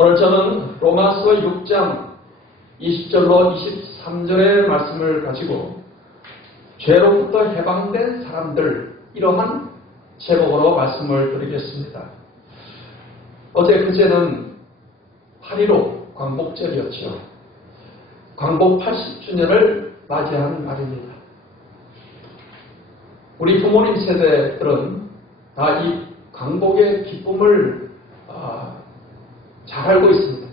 오늘 저는 로마서 6장 20절로 23절의 말씀을 가지고 죄로부터 해방된 사람들, 이러한 제목으로 말씀을 드리겠습니다. 어제 그제는 8.15 광복절이었죠. 광복 80주년을 맞이한 날입니다. 우리 부모님 세대들은 다 이 광복의 기쁨을 잘 알고 있습니다.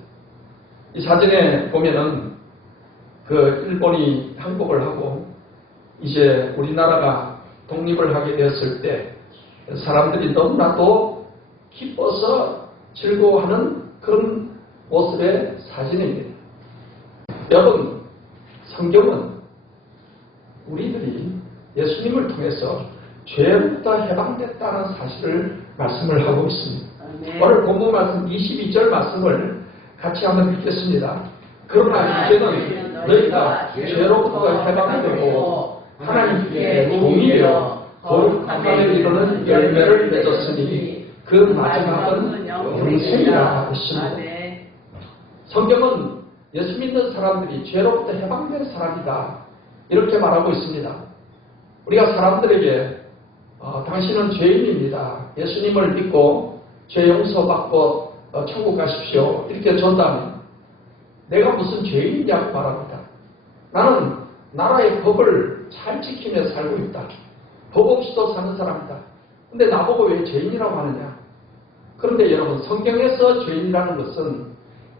이 사진에 보면은 그 일본이 항복을 하고 이제 우리나라가 독립을 하게 되었을 때 사람들이 너무나도 기뻐서 즐거워하는 그런 모습의 사진입니다. 여러분, 성경은 우리들이 예수님을 통해서 죄로부터 해방됐다는 사실을 말씀을 하고 있습니다. 오늘 본문 말씀 22절 말씀을 같이 한번 읽겠습니다. 그러나 이제는 너희가 죄로부터 해방되고 하나님께 종이되어 거룩함에 이르는 열매를 맺었으니 그 마지막은 영생이라 했습니다. 성경은 예수 믿는 사람들이 죄로부터 해방된 사람이다, 이렇게 말하고 있습니다. 우리가 사람들에게 당신은 죄인입니다, 예수님을 믿고 죄 용서받고 천국 가십시오, 이렇게 전다면 내가 무슨 죄인이냐고 말합니다. 나는 나라의 법을 잘 지키며 살고 있다, 법 없이도 사는 사람이다. 근데 나보고 왜 죄인이라고 하느냐? 그런데 여러분, 성경에서 죄인이라는 것은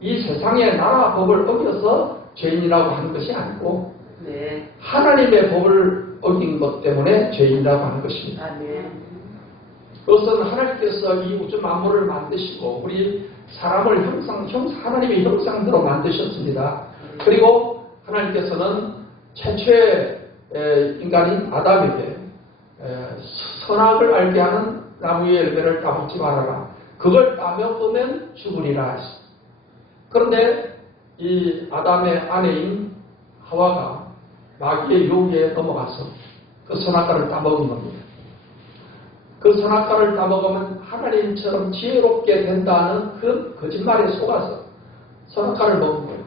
이 세상의 나라 법을 어겨서 죄인이라고 하는 것이 아니고 하나님의 법을 어긴 것 때문에 죄인이라고 하는 것입니다. 그것은 하나님께서 이 우주 만물을 만드시고 우리 사람을 하나님의 형상대로 만드셨습니다. 그리고 하나님께서는 최초의 인간인 아담에게 선악을 알게 하는 나무의 열매를 따먹지 말아라, 그걸 따먹으면 죽으리라 하셨습니다. 그런데 이 아담의 아내인 하와가 마귀의 유혹에 넘어가서 그 선악과를 따먹은 겁니다. 그 선악과를 따먹으면 하나님처럼 지혜롭게 된다는 그 거짓말에 속아서 선악과를 먹은 거예요.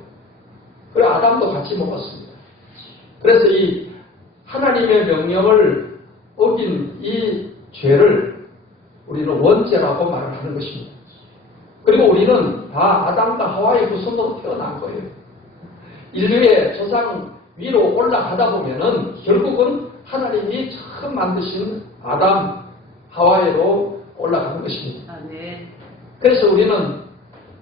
그리고 아담도 같이 먹었습니다. 그래서 이 하나님의 명령을 어긴 이 죄를 우리는 원죄라고 말을 하는 것입니다. 그리고 우리는 다 아담과 하와의 후손으로 태어난 거예요. 인류의 조상 위로 올라가다 보면은 결국은 하나님이 처음 만드신 아담, 하와이로 올라가는 것입니다. 그래서 우리는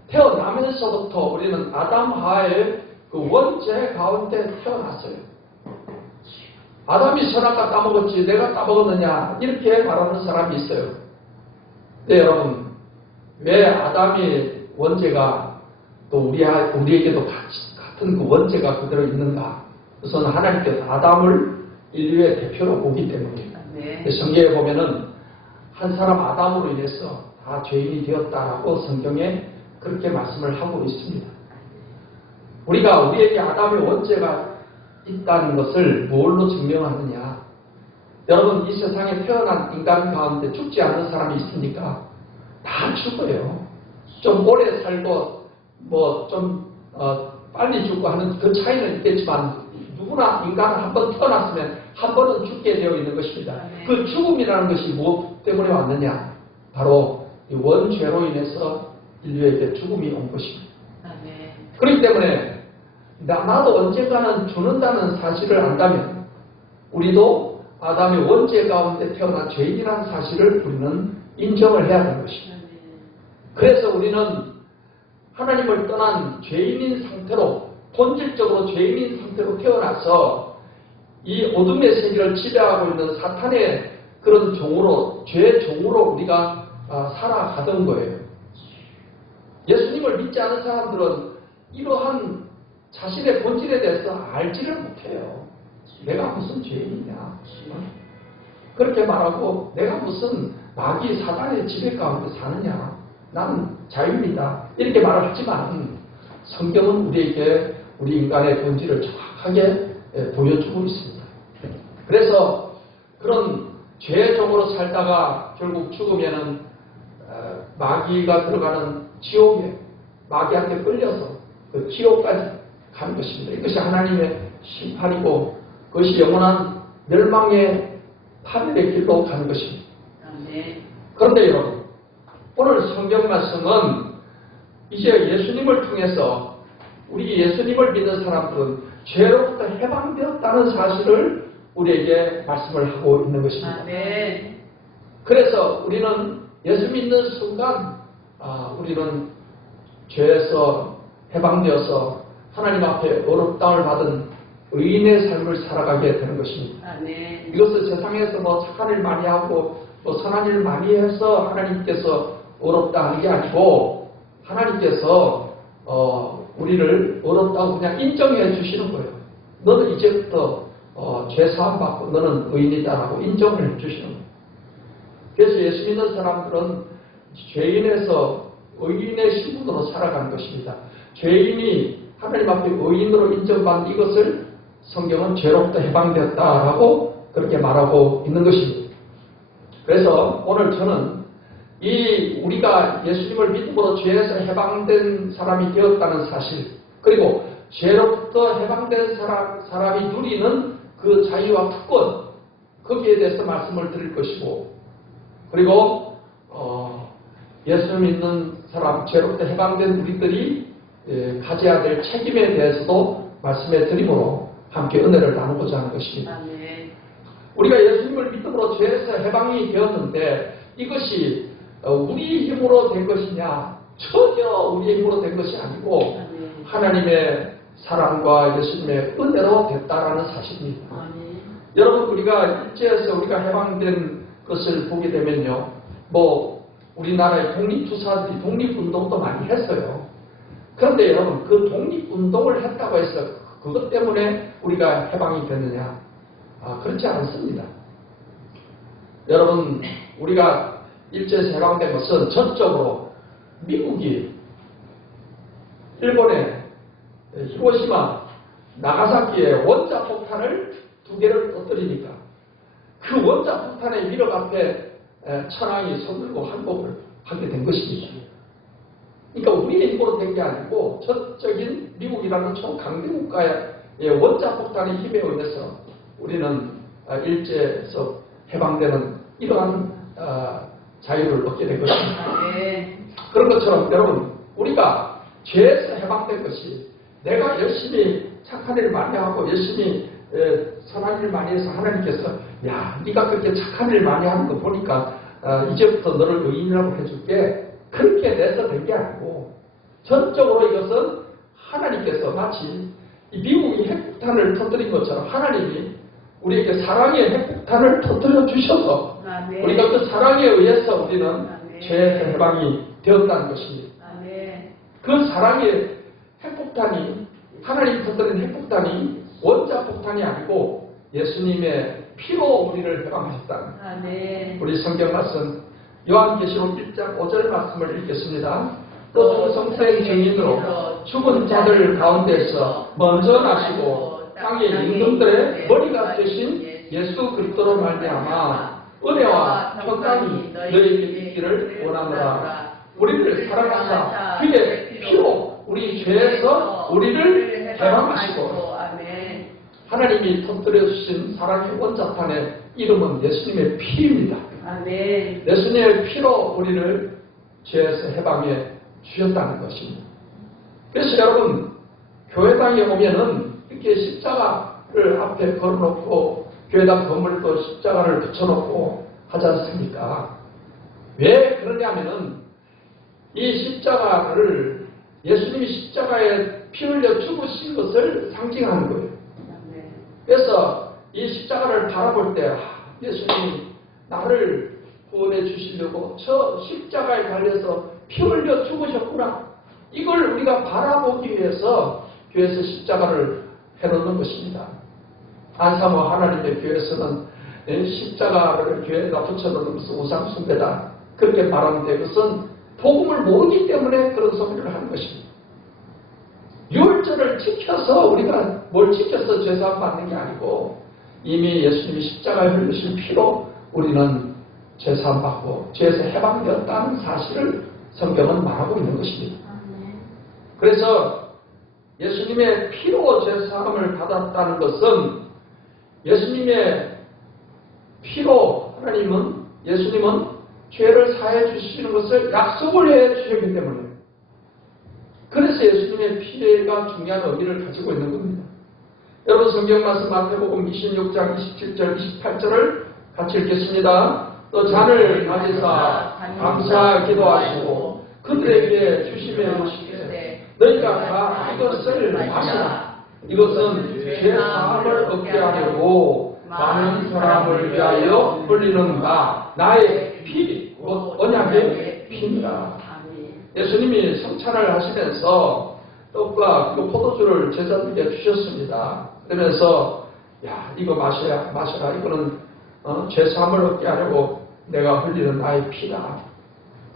태어나면서부터 우리는 아담, 하와이의 그 원죄 가운데 태어났어요. 아담이 선악과 따먹었지 내가 따먹었느냐, 이렇게 말하는 사람이 있어요. 네, 여러분, 왜 아담의 원죄가 또 우리에게도 같은 그 원죄가 그대로 있는가? 우선 하나님께서 아담을 인류의 대표로 보기 때문입니다. 성경에 보면은 한 사람 아담으로 인해서 다 죄인이 되었다라고 성경에 그렇게 말씀을 하고 있습니다. 우리에게 아담의 원죄가 있다는 것을 뭘로 증명하느냐? 여러분, 이 세상에 태어난 인간 가운데 죽지 않는 사람이 있으니까 다 죽어요. 좀 오래 살고 좀 빨리 죽고 하는 그 차이는 있겠지만 누구나 인간은 한번 태어났으면 한 번은 죽게 되어 있는 것입니다. 그 죽음이라는 것이 무엇 때문에 왔느냐? 바로 이 원죄로 인해서 인류에게 죽음이 온 것입니다. 그렇기 때문에 나도 언젠가는 죽는다는 사실을 안다면 우리도 아담의 원죄 가운데 태어난 죄인이라는 사실을 우리는 인정을 해야 하는 것입니다. 그래서 우리는 하나님을 떠난 죄인인 상태로, 본질적으로 죄인인 상태로 태어나서 이 어둠의 세계를 지배하고 있는 사탄의 그런 종으로, 죄의 종으로 우리가 살아가던 거예요. 예수님을 믿지 않은 사람들은 이러한 자신의 본질에 대해서 알지를 못해요. 내가 무슨 죄인이냐, 그렇게 말하고 내가 무슨 마귀 사단의 지배 가운데 사느냐, 나는 자유입니다, 이렇게 말을 하지만 성경은 우리에게 우리 인간의 본질을 정확하게 보여주고 있습니다. 그래서 그런 죄의 종으로 살다가 결국 죽으면은 마귀가 들어가는 지옥에 마귀한테 끌려서 그 지옥까지 가는 것입니다. 이것이 하나님의 심판이고 그것이 영원한 멸망의 파멸의 길로 가는 것입니다. 그런데 여러분, 오늘 성경 말씀은 이제 예수님을 통해서 우리 예수님을 믿는 사람들은 죄로부터 해방되었다는 사실을 우리에게 말씀을 하고 있는 것입니다. 그래서 우리는 예수 믿는 순간 우리는 죄에서 해방되어서 하나님 앞에 의롭다움을 받은 의인의 삶을 살아가게 되는 것입니다. 이것은 세상에서 뭐 착한 일 많이 하고 뭐 선한 일 많이 해서 하나님께서 의롭다 하는 게 아니고 하나님께서 우리를 의롭다고 그냥 인정해 주시는 거예요. 너는 이제부터 죄 사함 받고 너는 의인이다라고 인정을 해 주시는 거예요. 그래서 예수 믿는 사람들은 죄인에서 의인의 신분으로 살아가는 것입니다. 죄인이 하나님 앞에 의인으로 인정받는 이것을 성경은 죄로부터 해방되었다라고 그렇게 말하고 있는 것입니다. 그래서 오늘 저는 우리가 예수님을 믿음으로 죄에서 해방된 사람이 되었다는 사실, 그리고 죄로부터 해방된 사람이 누리는 그 자유와 특권, 거기에 대해서 말씀을 드릴 것이고, 그리고 예수 믿는 사람, 죄로부터 해방된 우리들이 가져야 될 책임에 대해서도 말씀해 드림으로 함께 은혜를 나누고자 하는 것입니다. 우리가 예수님을 믿음으로 죄에서 해방이 되었는데 이것이 우리 힘으로 된 것이냐? 전혀 우리의 힘으로 된 것이 아니고 하나님의 사랑과 예수님의 은혜로 됐다라는 사실입니다. 여러분, 우리가 일제에서 우리가 해방된 것을 보게 되면요, 뭐 우리나라의 독립투사들이 독립운동도 많이 했어요. 그런데 여러분, 그 독립운동을 했다고 해서 그것 때문에 우리가 해방이 됐느냐? 그렇지 않습니다. 여러분, 우리가 일제에서 해방된 것은 전적으로 미국이 일본의 히로시마, 나가사키에 원자폭탄을 2개를 터뜨리니까 그 원자폭탄의 위력 앞에 천황이 서들고 항복을 하게 된 것입니다. 그러니까 우리의 힘으로 된 게 아니고 전적인 미국이라는 총강대국가의 원자폭탄의 힘에 의해서 우리는 일제에서 해방되는 이러한 자유를 얻게 된 것입니다. 그런 것처럼 여러분, 우리가 죄에서 해방된 것이 내가 열심히 착한 일을 많이 하고 열심히 선한 일을 많이 해서 하나님께서 야, 네가 그렇게 착한 일을 많이 하는 거 보니까 이제부터 너를 의인이라고 해줄게, 그렇게 내서 된 게 아니고 전적으로 이것은 하나님께서 마치 이 미국이 핵폭탄을 터뜨린 것처럼 하나님이 우리에게 사랑의 핵폭탄을 터뜨려 주셔서 우리가 그 사랑에 의해서 우리는 죄에서 해방이 되었다는 것입니다. 그 사랑의 핵폭탄이, 하나님 터뜨린 핵폭탄이 원자폭탄이 아니고 예수님의 피로 우리를 해방하셨다는 우리 성경 말씀 요한계시록 1장 5절 말씀을 읽겠습니다. 또 성생 증인으로 죽은 자들 가운데서 먼저 나시고 땅의 임금들의 머리가 되신 예수 그리스도로 말미암아 은혜와 평강이 너희에게 있기를 원하노라. 우리를 사랑하사 그의 피로 우리 죄에서 우리를 해방하시고 하나님이 터뜨려 주신 사랑의 원자탄의 이름은 예수님의 피입니다. 예수님의 피로 우리를 죄에서 해방해 주셨다는 것입니다. 그래서 여러분, 교회당에 오면은 이렇게 십자가를 앞에 걸어놓고 교회당 건물도 십자가를 붙여놓고 하지 않습니까? 왜 그러냐면은 이 십자가를 예수님이 십자가에 피 흘려 죽으신 것을 상징하는 거예요. 그래서 이 십자가를 바라볼 때 예수님이 나를 구원해 주시려고 저 십자가에 달려서 피 흘려 죽으셨구나. 이걸 우리가 바라보기 위해서 교회에서 십자가를 해놓는 것입니다. 안사모 하나님의 교회에서는 십자가를 교회에다 붙여놓는 것은 우상숭배다, 그렇게 말하는데 그것은 복음을 모르기 때문에 그런 소리를 하는 것입니다. 유월절을 지켜서 우리가 뭘 지켜서 죄사함 받는 게 아니고 이미 예수님이 십자가에 흘리신 피로 우리는 죄사함 받고 죄에서 해방되었다는 사실을 성경은 말하고 있는 것입니다. 그래서 예수님의 피로 죄사함을 받았다는 것은 예수님의 피로 예수님은 죄를 사해 주시는 것을 약속을 해 주셨기 때문에 그래서 예수님의 피가 중요한 의미를 가지고 있는 겁니다. 여러분 성경 말씀 마태복음 26장 27절 28절을 같이 읽겠습니다. 또 잔을 가지사 감사 기도하시고 그들에게 주시며 이르시되 너희가 다 이것을 마시라. 이것은 죄 사함을 얻게 하려고 많은 사람을 위하여 흘리는 나의 피, 곧 언약의 피입니다. 예수님이 성찬을 하시면서 떡과 그 포도주를 제자들에게 주셨습니다. 그러면서 야 이거 마셔라. 이거는 죄 사함을 얻게 하려고 내가 흘리는 나의 피다.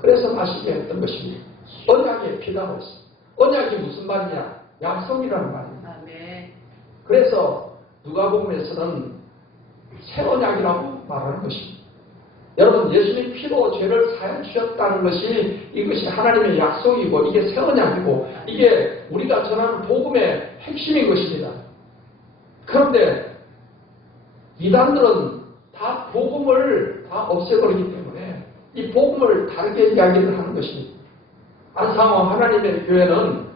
그래서 마시게 했던 것입니다. 언약의 피다고 했어요. 언약이 무슨 말이냐? 약속이라는 말입니다. 그래서 누가복음에서는 새 언약이라고 말하는 것입니다. 여러분 예수님 피로 죄를 사해 주셨다는 것이 이것이 하나님의 약속이고 이게 새 언약이고 이게 우리가 전하는 복음의 핵심인 것입니다. 그런데 이단들은 다 복음을 다 없애버리기 때문에 이 복음을 다르게 이야기를 하는 것입니다. 안상호 하나님의 교회는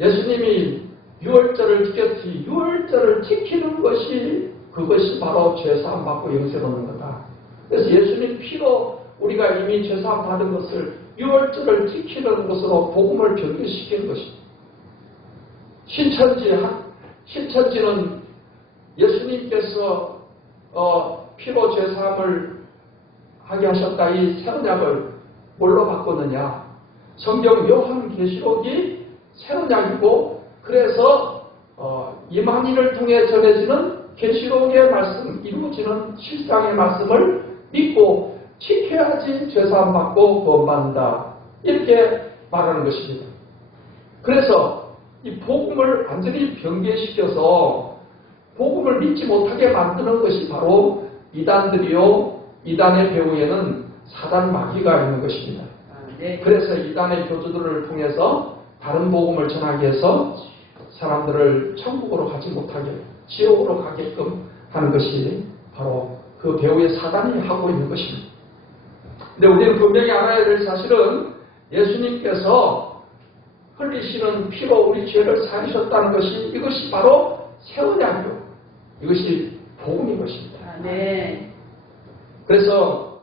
예수님이 유월절을 지켰지 유월절을 지키는 것이 그것이 바로 죄사함 받고 영생 얻는 거다. 그래서 예수님 피로 우리가 이미 죄사함 받은 것을 유월절을 지키는 것으로 복음을 변개시킨 것입니다. 신천지는 예수님께서 피로 죄사함을 하게 하셨다. 이 새 언약을 뭘로 바꿨느냐? 성경 요한계시록이 새 언약이고 그래서 이만희를 통해 전해지는 계시록의 말씀, 이루어지는 실상의 말씀을 믿고 지켜야지 죄사함 받고 구원받는다. 이렇게 말하는 것입니다. 그래서 이 복음을 완전히 변개시켜서 복음을 믿지 못하게 만드는 것이 바로 이단들이요. 이단의 배후에는 사단 마귀가 있는 것입니다. 그래서 이단의 교주들을 통해서 다른 복음을 전하게 해서 사람들을 천국으로 가지 못하게 지옥으로 가게끔 하는 것이 바로 그 배후의 사단이 하고 있는 것입니다. 근데 우리는 분명히 알아야 될 사실은 예수님께서 흘리시는 피로 우리 죄를 사하셨다는 것이 이것이 바로 새 언약이요. 이것이 복음인 것입니다. 네. 그래서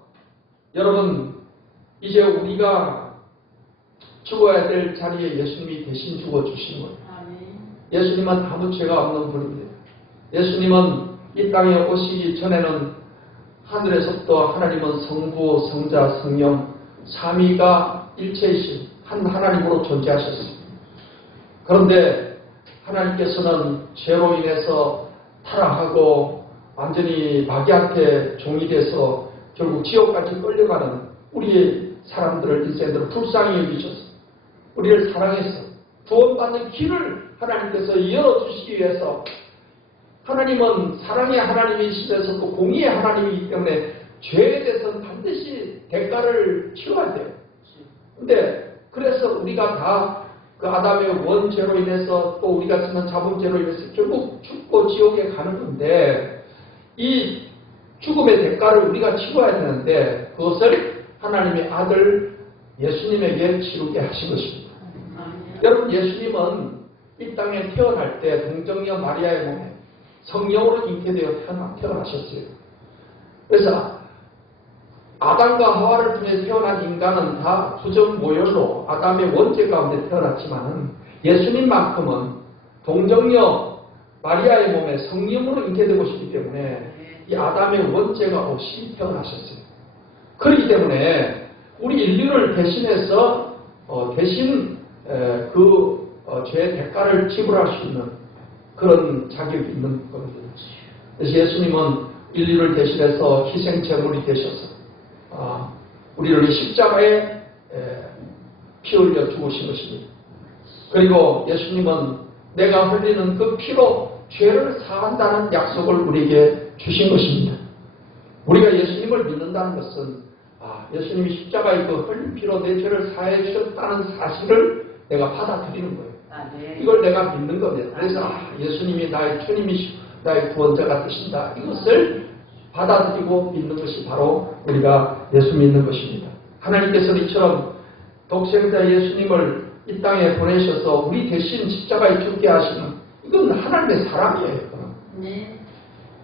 여러분 이제 우리가 죽어야 될 자리에 예수님이 대신 죽어주신 거예요. 예수님은 아무 죄가 없는 분입니다. 예수님은 이 땅에 오시기 전에는 하늘에서부터 하나님은 성부, 성자, 성령, 삼위가 일체이신 한 하나님으로 존재하셨습니다. 그런데 하나님께서는 죄로 인해서 타락하고 완전히 마귀한테 종이 돼서 결국 지옥까지 끌려가는 우리의 사람들을 인생들을 불쌍히 여기셔서 우리를 사랑해서 구원받는 길을 하나님께서 열어주시기 위해서 하나님은 사랑의 하나님이시면서 또 공의의 하나님이기 때문에 죄에 대해서는 반드시 대가를 치러야 돼요. 근데 그래서 우리가 다 그 아담의 원죄로 인해서 또 우리가 쓰는 자본죄로 인해서 결국 죽고 지옥에 가는 건데 이 죽음의 대가를 우리가 치러야 되는데 그것을 하나님의 아들 예수님에게 치르게 하신 것입니다. 여러분 예수님은 이 땅에 태어날 때 동정녀 마리아의 몸에 성령으로 잉태되어 태어나셨어요. 그래서 아담과 하와를 통해 태어난 인간은 다 부정 모혈로 아담의 원죄 가운데 태어났지만 예수님만큼은 동정녀 마리아의 몸에 성령으로 잉태되고 싶기 때문에 이 아담의 원죄가 없이 태어나셨어요. 그렇기 때문에 우리 인류를 대신해서 대신 죄의 대가를 지불할 수 있는 그런 자격이 있는 거거든요. 그래서 예수님은 인류를 대신해서 희생제물이 되셔서 우리를 십자가에 피 흘려 죽으신 것입니다. 그리고 예수님은 내가 흘리는 그 피로 죄를 사한다는 약속을 우리에게 주신 것입니다. 우리가 예수님을 믿는다는 것은 예수님이 십자가에 그 흘린 피로 내 죄를 사해 주셨다는 사실을 내가 받아들이는 거예요. 네. 이걸 내가 믿는 겁니다. 그래서 예수님이 나의 주님이시고 나의 구원자가 되신다. 이것을 받아들이고 믿는 것이 바로 우리가 예수 믿는 것입니다. 하나님께서는 이처럼 독생자 예수님을 이 땅에 보내셔서 우리 대신 십자가에 죽게 하시는 이건 하나님의 사랑이에요. 네.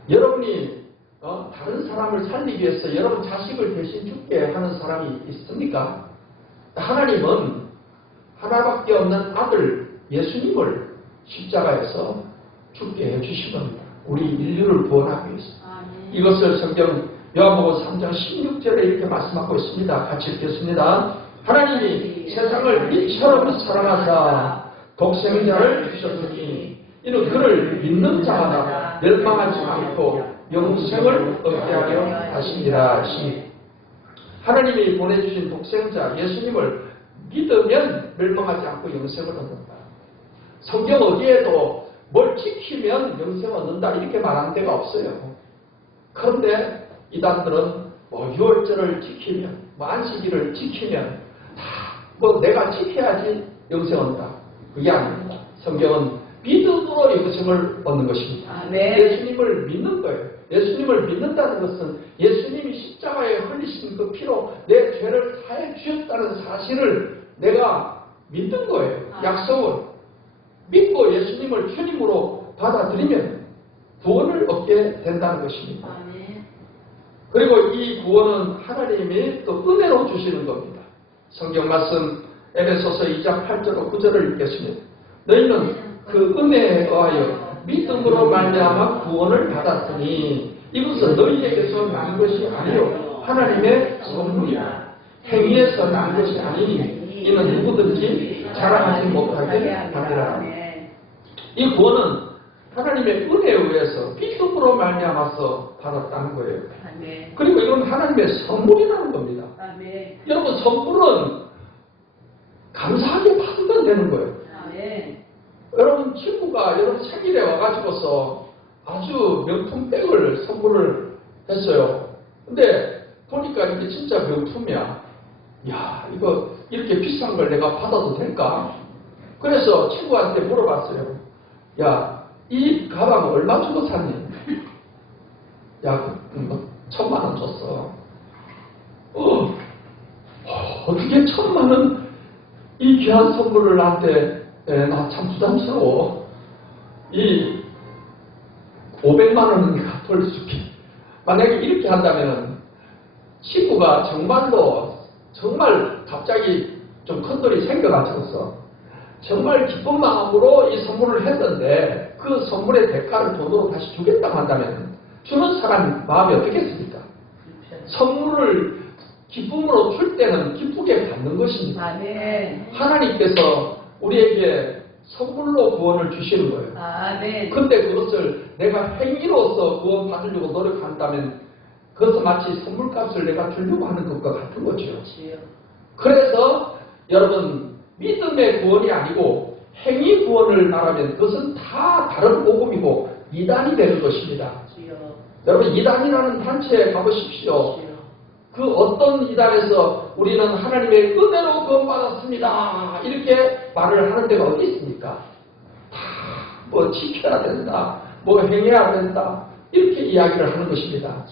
여러분이 다른 사람을 살리기 위해서 여러분 자식을 대신 죽게 하는 사람이 있습니까? 하나님은 하나밖에 없는 아들 예수님을 십자가에서 죽게 해주신 겁니다. 우리 인류를 구원하기 위해서. 이것을 성경 요한복음 3장 16절에 이렇게 말씀하고 있습니다. 같이 읽겠습니다. 하나님이 세상을 이처럼 사랑하사 독생자를 주셨으니 이는 그를 믿는 자마다 멸망하지 않고 영생을 얻게 하려 하시니라. 하나님이 보내주신 독생자 예수님을 믿으면 멸망하지 않고 영생을 얻는다. 성경 어디에도 뭘 지키면 영생을 얻는다 이렇게 말한 데가 없어요. 그런데 이단들은 뭐 유월절을 지키면 뭐 안식일을 지키면 다 뭐 내가 지켜야지 영생을 얻는다. 그게 아닙니다. 성경은 믿음으로 영생을 얻는 것입니다. 예수님을 믿는 거예요. 예수님을 믿는다는 것은 예수님이 십자가에 흘리신 그 피로 내 죄를 사해 주셨다는 사실을 내가 믿는 거예요. 약속을 믿고 예수님을 주님으로 받아들이면 구원을 얻게 된다는 것입니다. 그리고 이 구원은 하나님이 또 은혜로 주시는 겁니다. 성경 말씀 에베소서 2장 8절로 9절을 읽겠습니다. 너희는 그 은혜에 의하여 믿음으로 말미암아 구원을 받았으니 이것은 너희에게서 난 것이 아니요 하나님의 선물이라. 행위에서 난 것이 아니니 이는 누구든지 자랑하지 못하게 하리라. 이 구원은 하나님의 은혜에 의해서 믿음으로 말미암아서 받았다는 거예요. 그리고 이건 하나님의 선물이라는 겁니다. 여러분 선물은 감사하게 받으면 되는 거예요. 여러분 친구가 여러분 생일에 와가지고서 아주 명품 백을 선물을 했어요. 근데 보니까 이게 진짜 명품이야. 야 이거 이렇게 비싼 걸 내가 받아도 될까? 그래서 친구한테 물어봤어요. 야 이 가방 얼마 주고 샀니? 야 1,000만 원 줬어. 어떻게 1,000만 원 이 귀한 선물을 나한테 나 참 부담스러워. 이 500만 원은 내가 돌려줄게. 만약에 이렇게 한다면 친구가 정말 갑자기 좀 큰 돈이 생겨가지고서 정말 기쁜 마음으로 이 선물을 했는데 그 선물의 대가를 돈으로 다시 주겠다고 한다면 주는 사람 마음이 어떻겠습니까? 선물을 기쁨으로 줄 때는 기쁘게 받는 것입니다. 하나님께서 우리에게 선물로 구원을 주시는 거예요. 근데 그것을 내가 행위로서 구원 받으려고 노력한다면 그것은 마치 선물값을 내가 주려고 하는 것과 같은 거죠. 그래서 여러분 믿음의 구원이 아니고 행위 구원을 말하면 그것은 다 다른 복음이고 이단이 되는 것입니다. 여러분 이단이라는 단체에 가보십시오. 그 어떤 이단에서 우리는 하나님의 은혜로 구원받았습니다 이렇게 말을 하는 데가 어디 있습니까? 다 뭐 지켜야 된다, 뭐 행해야 된다 이렇게 이야기를 하는 것입니다.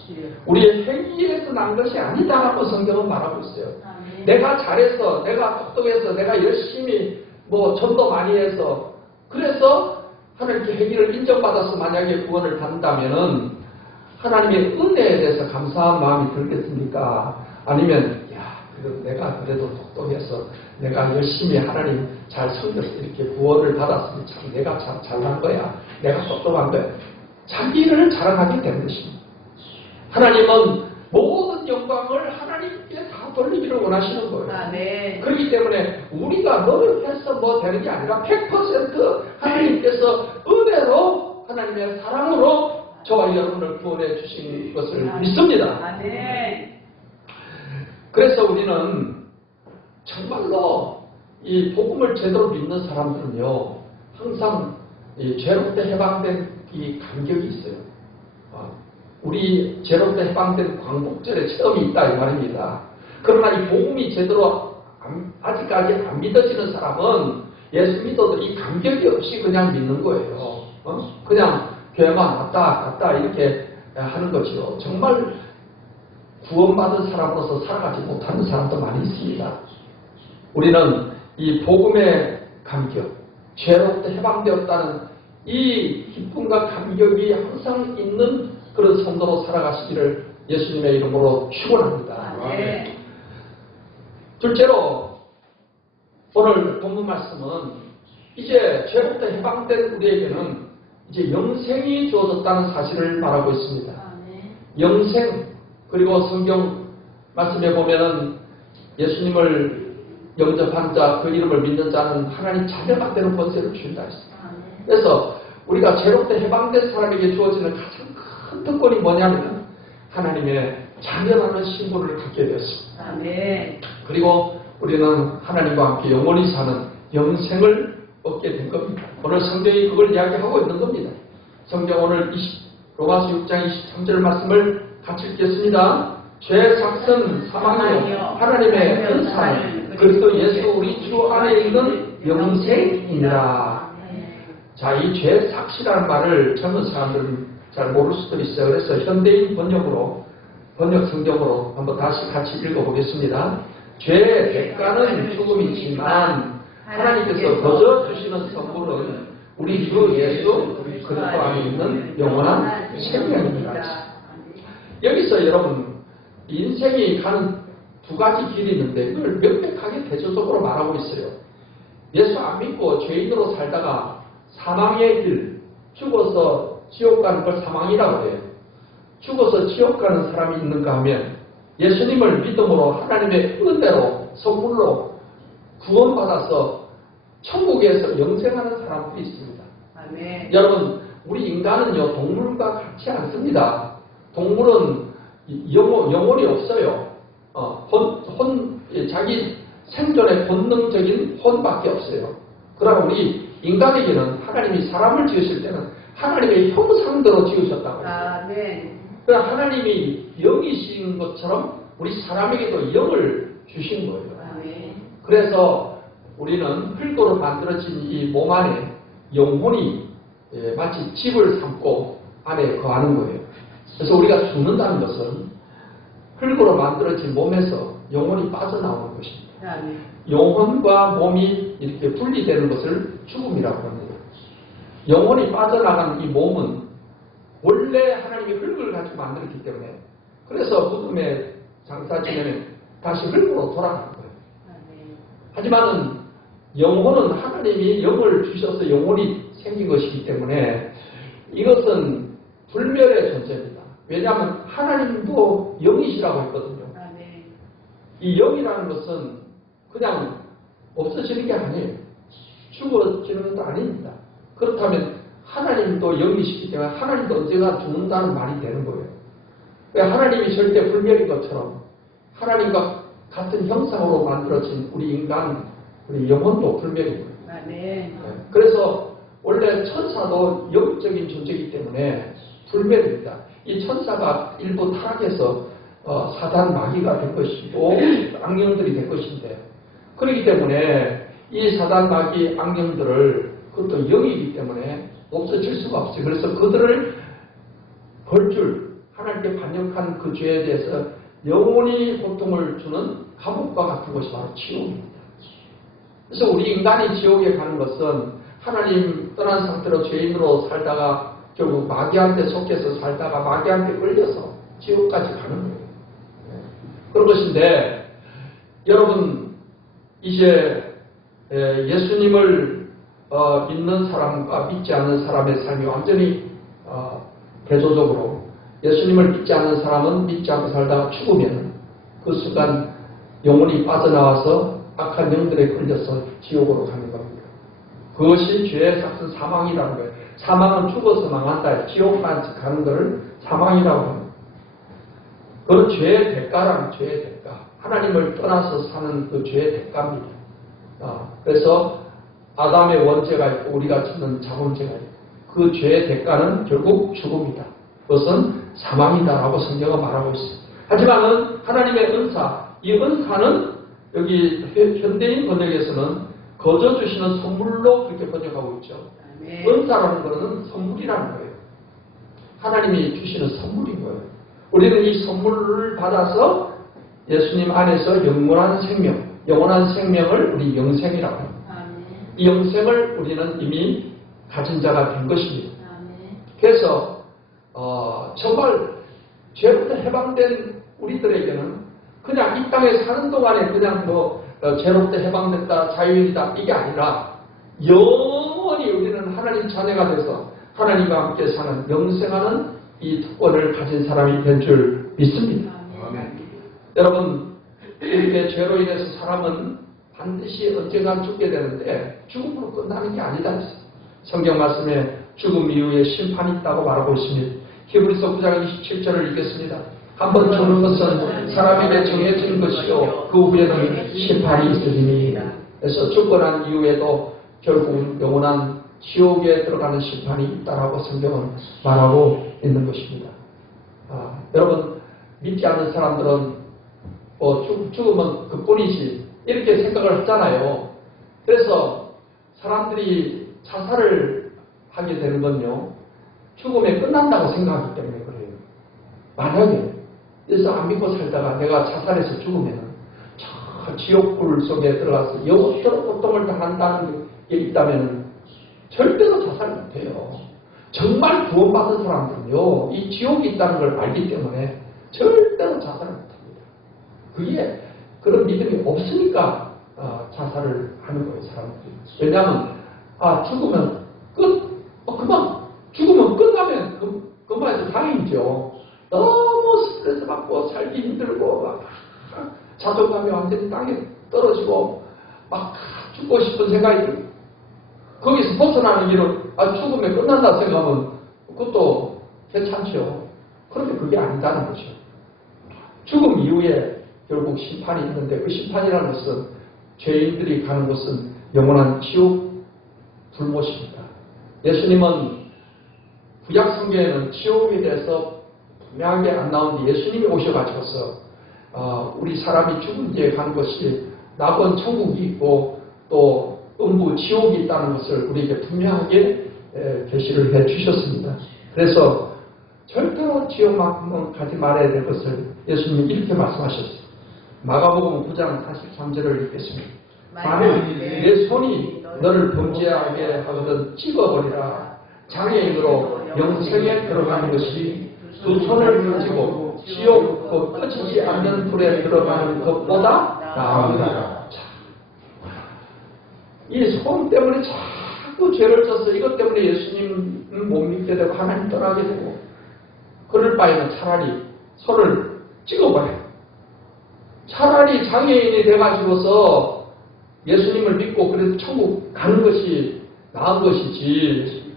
우리의 행위에서 난 것이 아니다라고 성경은 말하고 있어요. 내가 잘해서, 내가 똑똑해서, 내가 열심히 뭐 전도 많이 해서 그래서 하나님께 행위를 인정받아서 만약에 구원을 받는다면은 하나님의 은혜에 대해서 감사한 마음이 들겠습니까? 아니면 내가 그래도 똑똑해서 내가 열심히 하나님 잘 섬겨서 이렇게 구원을 받았으니 참 내가 참 잘난 거야. 내가 똑똑한 거야. 자기를 자랑하게 되는 것입니다. 하나님은 모든 영광을 하나님께 다 돌리기를 원하시는 거예요. 그렇기 때문에 우리가 노력해서 뭐 되는 게 아니라 100% 하나님께서 은혜로 하나님의 사랑으로 저와 여러분을 구원해 주신 것을 믿습니다. 그래서 우리는 정말로 이 복음을 제대로 믿는 사람들은요 항상 이 죄로부터 해방된 이 감격이 있어요. 우리 죄로부터 해방된 광복절의 체험이 있다 이 말입니다. 그러나 이 복음이 제대로 아직까지 안 믿어지는 사람은 예수 믿어도 이 감격이 없이 그냥 믿는 거예요. 그냥 교회만 왔다 갔다 이렇게 하는 거지요. 정말 구원받은 사람으로서 살아가지 못하는 사람도 많이 있습니다. 우리는 이 복음의 감격, 죄로부터 해방되었다는 이 기쁨과 감격이 항상 있는 그런 성도로 살아가시기를 예수님의 이름으로 축원합니다. 네. 둘째로 오늘 본문 말씀은 이제 죄로부터 해방된 우리에게는 이제 영생이 주어졌다는 사실을 말하고 있습니다. 영생, 그리고 성경 말씀에 보면은 예수님을 영접한 자, 그 이름을 믿는 자는 하나님 자녀가 되는 권세를 주신다 했습니다. 그래서 우리가 죄로부터 해방된 사람에게 주어지는 가장 큰 특권이 뭐냐면 하나님의 자녀라는 신분을 갖게 되었습니다. 그리고 우리는 하나님과 함께 영원히 사는 영생을 얻게 된 겁니다. 오늘 성경이 그걸 이야기하고 있는 겁니다. 성경 오늘 로마서 6장 23절 말씀을 같이 읽겠습니다. 죄 삭은 사망이요 하나님의 은사는 그리스도 예수 우리 주 안에 있는 영생이니라. 자, 이 죄 삭이라는 말을 젊은 사람들은 잘 모를 수도 있어요. 그래서 현대인 번역 성경으로 한번 다시 같이 읽어보겠습니다. 죄의 대가는 죽음이지만 하나님께서 거저 주시는 선물은 우리 주 예수 그리스도 안에 있는 영원한 생명입니다. 여기서 여러분 인생이 가는 두 가지 길이 있는데 이걸 명백하게 대조적으로 말하고 있어요. 예수 안 믿고 죄인으로 살다가 사망의 길, 죽어서 지옥 가는 걸 사망이라고 해요. 죽어서 지옥 가는 사람이 있는가 하면 예수님을 믿음으로 하나님의 은혜로 선물로 구원받아서 천국에서 영생하는 사람들이 있습니다. 아멘. 여러분 우리 인간은요 동물과 같지 않습니다. 동물은 영혼이 없어요. 자기 생존의 본능적인 혼밖에 없어요. 그러나 우리 인간에게는 하나님이 사람을 지으실 때는 하나님의 형상대로 지으셨다고 해요. 네. 그러나 하나님이 영이신 것처럼 우리 사람에게도 영을 주신 거예요. 네. 그래서 우리는 흙으로 만들어진 이 몸 안에 영혼이 마치 집을 삼고 안에 거하는 거예요. 그래서 우리가 죽는다는 것은 흙으로 만들어진 몸에서 영혼이 빠져나오는 것입니다. 네. 영혼과 몸이 이렇게 분리되는 것을 죽음이라고 합니다. 영혼이 빠져나간 이 몸은 원래 하나님이 흙을 가지고 만들었기 때문에 그래서 무덤에 장사 지내면 다시 흙으로 돌아가는 거예요. 하지만은 영혼은 하나님이 영을 주셔서 영혼이 생긴 것이기 때문에 이것은 불멸의 존재입니다. 왜냐하면 하나님도 영이시라고 했거든요. 이 영이라는 것은 그냥 없어지는 게 아니에요. 죽어지는 것도 아닙니다. 그렇다면 하나님도 영이시기 때문에 하나님도 언제가 죽는다는 말이 되는 거예요. 하나님이 절대 불멸인 것처럼 하나님과 같은 형상으로 만들어진 우리 인간, 우리 영혼도 불멸인 거예요. 네. 그래서 원래 천사도 영적인 존재이기 때문에 불멸입니다. 이 천사가 일부 타락해서 사단 마귀가 된 것이고 악령들이 된 것인데 그렇기 때문에 이 사단 마귀 악령들을 그것도 영이기 때문에 없어질 수가 없어요. 그래서 그들을 벌줄 하나님께 반역한 그 죄에 대해서 영원히 고통을 주는 감옥과 같은 것이 바로 지옥입니다. 그래서 우리 인간이 지옥에 가는 것은 하나님 떠난 상태로 죄인으로 살다가 결국 마귀한테 속해서 살다가 마귀한테 끌려서 지옥까지 가는 거예요. 그런 것인데 여러분 이제 예수님을 믿는 사람과 믿지 않는 사람의 삶이 완전히 대조적으로 예수님을 믿지 않는 사람은 믿지 않고 살다가 죽으면 그 순간 영혼이 빠져나와서 악한 영들에 끌려서 지옥으로 가는 겁니다. 그것이 죄의 삭은 사망이라는 거예요. 사망은 죽어서 망한다. 지옥까지 가는 것을 사망이라고 합니다. 그건 죄의 대가라는 죄의 대가. 하나님을 떠나서 사는 그 죄의 대가입니다. 그래서 아담의 원죄가 있고 우리가 짓는 자범죄가 있고 그 죄의 대가는 결국 죽음이다. 그것은 사망이다라고 성경은 말하고 있습니다. 하지만은 하나님의 은사, 이 은사는 여기 현대인 번역에서는 거저 주시는 선물로 그렇게 번역하고 있죠. 은사라는 것은 선물이라는 거예요. 하나님이 주시는 선물인 거예요. 우리는 이 선물을 받아서 예수님 안에서 영원한 생명을 우리 영생이라고 합니다. 이 영생을 우리는 이미 가진 자가 된 것입니다. 그래서 정말 죄로부터 해방된 우리들에게는 그냥 이 땅에 사는 동안에 그냥 죄로부터 해방됐다, 자유이다 이게 아니라 영원히 우리는 하나님 자녀가 돼서 하나님과 함께 사는 영생하는 이 특권을 가진 사람이 된 줄 믿습니다. 여러분, 이렇게 죄로 인해서 사람은 반드시 언젠가 죽게 되는데 죽음으로 끝나는 게 아니다. 성경 말씀에 죽음 이후에 심판이 있다고 말하고 있습니다. 히브리서 9장 27절을 읽겠습니다. 한번 죽는 것은 사람에게 정해진 것이요 그 후에는 심판이 있으리니. 그래서 죽고 난 이후에도 결국은 영원한 지옥에 들어가는 심판이 있다라고 성경은 말하고 있는 것입니다. 여러분, 믿지 않는 사람들은 죽으면 그뿐이지 이렇게 생각을 하잖아요. 그래서 사람들이 자살을 하게 되는 건요, 죽음에 끝난다고 생각하기 때문에 그래요. 만약에 그래서 안 믿고 살다가 내가 자살해서 죽으면 저 지옥불 속에 들어가서 영원토록 고통을 당한다는 게 있다면 절대로 자살 못해요. 정말 구원받은 사람들은요, 이 지옥이 있다는 걸 알기 때문에 절대로 자살을 못합니다. 그게 그런 믿음이 없으니까 자살을 하는 거예요, 사람들이. 왜냐하면 죽으면 그만 죽으면 끝나면 그만해서 다행이죠. 너무 스트레스 받고 살기 힘들고 막 자존감이 완전히 땅에 떨어지고 막 죽고 싶은 생각이 들고 거기서 벗어나는 길은 죽으면 끝난다 생각하면 그것도 괜찮죠. 그런데 그게 아니다는 거죠. 죽음 이후에 결국 심판이 있는데 그 심판이라는 것은 죄인들이 가는 곳은 영원한 지옥 불못입니다. 예수님은 구약 성경에는 지옥에 대해서 분명하게 안 나오는데 예수님이 오셔가지고서 우리 사람이 죽은 뒤에 가는 것이 낙원 천국이 있고 또 음부 지옥이 있다는 것을 우리에게 분명하게 계시를 해 주셨습니다. 그래서 절대로 지옥만큼은 가지 말아야 될 것을 예수님이 이렇게 말씀하셨어요. 마가복음 9장 43절을 읽겠습니다. 만일 내 손이 너를 범죄하게 하거든 찍어버리라. 장애인으로 영생에 들어가는 것이 두 손을 가지고 지옥 그 꺼지지 않는 불에 들어가는 것보다 나으리라. 이 손 때문에 자꾸 죄를 졌어. 이것 때문에 예수님을 못 믿게 되고 하나님 떠나게 되고 그럴 바에는 차라리 손을 찍어버려. 차라리 장애인이 돼가지고서 예수님을 믿고 그래서 천국 가는 것이 나은 것이지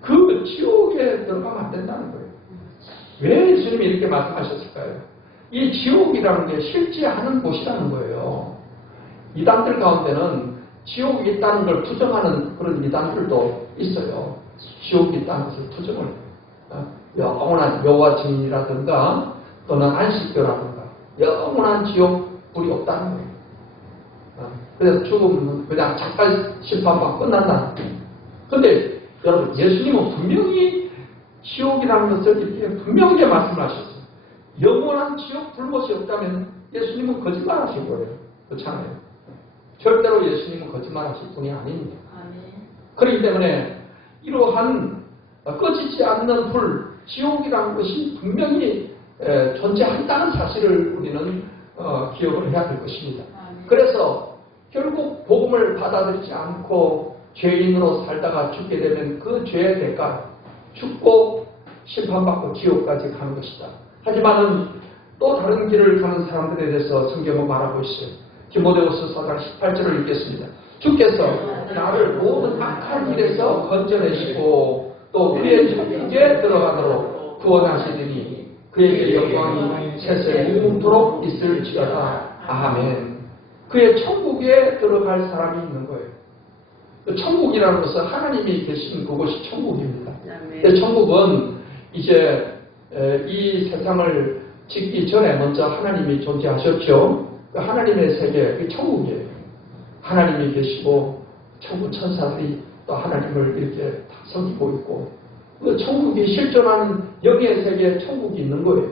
그 지옥에 들어가면 안 된다는 거예요. 왜 예수님이 이렇게 말씀하셨을까요? 이 지옥이라는 게 실제하는 곳이라는 거예요. 이단들 가운데는 지옥이 있다는 걸 투정하는 그런 이단들도 있어요. 지옥이 있다는 것을 투정을 해요. 영원한 여호와 증인이라든가 또는 안식교라든가 영원한 지옥 불이 없다는 거예요. 그래서 죽으면 그냥 잠깐 심판만 끝난다는 거예요. 그런데 여러분, 예수님은 분명히 지옥이라는 것을 이렇게 분명하게 말씀하셨어요. 영원한 지옥 불못이 없다면 예수님은 거짓말하신 거예요. 그렇잖아요. 절대로 예수님은 거짓말하실 분이 아닙니다. 그렇기 때문에 이러한 꺼지지 않는 불, 지옥이라는 것이 분명히 존재한다는 사실을 우리는 기억을 해야 될 것입니다. 그래서 결국 복음을 받아들이지 않고 죄인으로 살다가 죽게 되면 그 죄의 대가 죽고 심판받고 지옥까지 가는 것이다. 하지만은 또 다른 길을 가는 사람들에 대해서 성경은 말하고 있어요. 디모데후서 4장 18절을 읽겠습니다. 주께서 나를 모든 악한 일에서 건져내시고 또 그의 천국에 들어가도록 구원하시더니 그에게 영광이 세세 무궁토록 있을지어다. 아멘. 그의 천국에 들어갈 사람이 있는 거예요. 천국이라는 것은 하나님이 계신 그곳이 천국입니다. 천국은 이제 이 세상을 짓기 전에 먼저 하나님이 존재하셨죠. 하나님의 세계, 그 천국이에요. 하나님이 계시고 천국 천사들이 또 하나님을 이렇게 다 섬기고 있고 그 천국이 실존하는 영의 세계에 천국이 있는 거예요.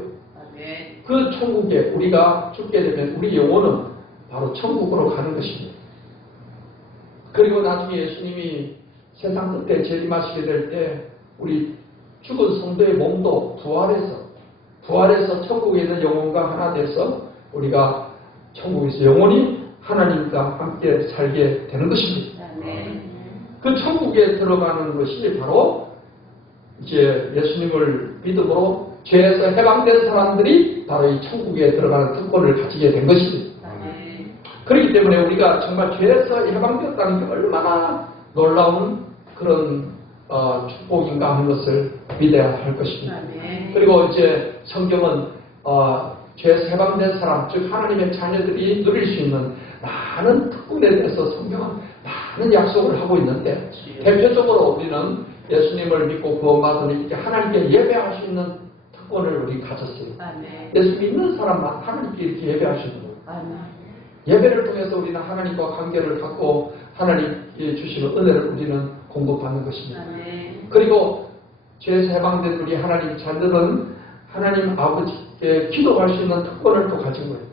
그 천국에 우리가 죽게 되면 우리 영혼은 바로 천국으로 가는 것입니다. 그리고 나중에 예수님이 세상 끝에 재림하시게 될 때 우리 죽은 성도의 몸도 부활해서 천국에 있는 영혼과 하나 돼서 우리가 천국에서 영원히 하나님과 함께 살게 되는 것입니다. 그 천국에 들어가는 것이 바로 이제 예수님을 믿음으로 죄에서 해방된 사람들이 바로 이 천국에 들어가는 특권을 가지게 된 것입니다. 그렇기 때문에 우리가 정말 죄에서 해방되었다는 게 얼마나 놀라운 그런 축복인가 하는 것을 믿어야 할 것입니다. 그리고 이제 성경은 죄에서 해방된 사람, 즉 하나님의 자녀들이 누릴 수 있는 많은 특권에 대해서 성경은 많은 약속을 하고 있는데 대표적으로 우리는 예수님을 믿고 구원받은 이렇게 하나님께 예배할 수 있는 특권을 우리 가졌어요. 예수 믿는 사람만 하나님께 이렇게 예배할 수 있는 거예요. 예배를 통해서 우리는 하나님과 관계를 갖고 하나님께 주시는 은혜를 우리는 공급받는 것입니다. 그리고 죄에서 해방된 우리 하나님 자녀들은 하나님 아버지께 기도할 수 있는 특권을 또 가진 거예요.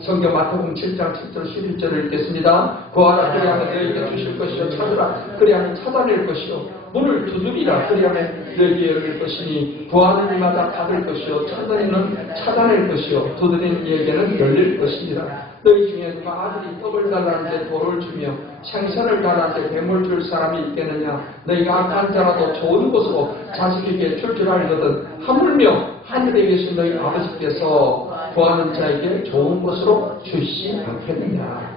성경 마태복음 7장 7절 11절을 읽겠습니다. 구하라 그리하면 너희에게 주실 것이요 찾으라 그리하면 찾아낼 것이요 문을 두드리라 그리하면 너희에게 열릴 것이니 구하는 이마다 받을 것이요 찾는 이는 찾아낼 것이요 두드리는 이에게는 열릴 것이니라. 너희 중에 누가 아들이 떡을 달라는데 돌을 주며 생선을 달라는데 뱀을 줄 사람이 있겠느냐. 너희가 악한 자라도 좋은 곳으로 자식에게 줄 줄 알거든 하물며 하늘에 계신 너희 아버지께서 구하는 자에게 좋은 것으로 주시지 않겠느냐.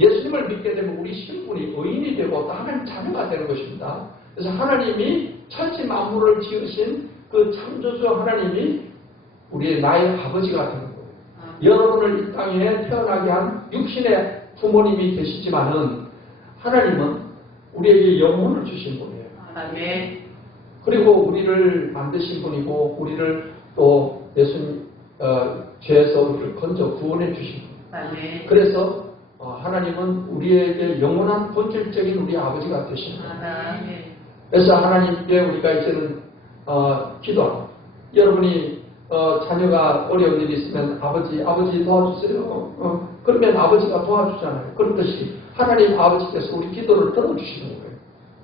예수님을 믿게 되면 우리 신분이 의인이 되고 또 하나님 자녀가 되는 것입니다. 그래서 하나님이 천지 만물을 지으신 그 창조주 하나님이 우리의 나의 아버지가 되는 거예요. 여러분을 이 땅에 태어나게 한 육신의 부모님이 계시지만은 하나님은 우리에게 영혼을 주신 분이에요. 그리고 우리를 만드신 분이고 우리를 또 예수님 죄에서 우리를 건져 구원해 주신 분. 그래서 하나님은 우리에게 영원한 본질적인 우리 아버지가 되신 거예요. 그래서 하나님께 우리가 이제는 기도합니다. 여러분이 자녀가 어려운 일이 있으면 아버지 도와주세요. 그러면 아버지가 도와주잖아요. 그렇듯이 하나님 아버지께서 우리 기도를 들어주시는 거예요.